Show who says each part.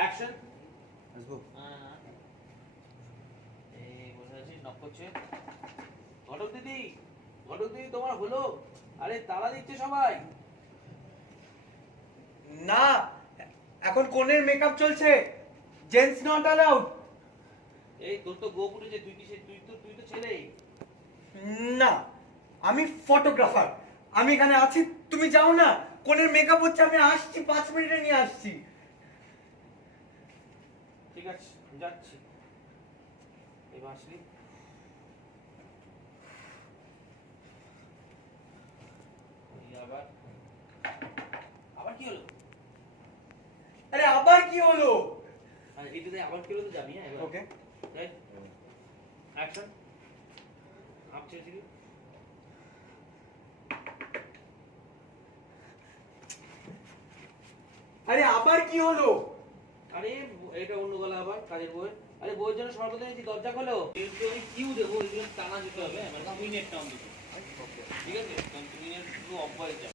Speaker 1: Action
Speaker 2: আসব
Speaker 1: এই বসে আছি নক করছে। ঘটক দিদি ঘটক দিদি তোমার হলো? আরে তালা দিচ্ছে সবাই।
Speaker 2: না এখন কোনের মেকআপ চলছে। জেন্টস নট অ্যালাউড
Speaker 1: এই তোর তো গোপ উঠেছে তুই কি সে- তুই তো তুই তো ছেলে
Speaker 2: না আমি ফটোগ্রাফার আমি এখানে আছি তুমি যাও না। কোনের মেকআপ হচ্ছে আমি আসছি পাঁচ মিনিটে নিয়ে আসছি।
Speaker 1: ঠিক আছে যাচ্ছি। এবার আসলি আবার। আবার কি হলো?
Speaker 2: আরে আবার কি হলো?
Speaker 1: আর এইটাতে আবার কি হলো তো যাবি হ্যাঁ এবার।
Speaker 2: ওকে
Speaker 1: অ্যাকশন আপ ছেড়ে দিবি
Speaker 2: আরে আবার কি হলো?
Speaker 1: আরে, এটা অন্য গলা আবার কাজের বই আরে বইয়ের জন্য সর্বদা দরজা খোলো। আমি কিউ দেবো এগুলো টানা দিতে হবে মানে কুইনের টাউন দিতে ঠিক আছে? শুধু অব্যয়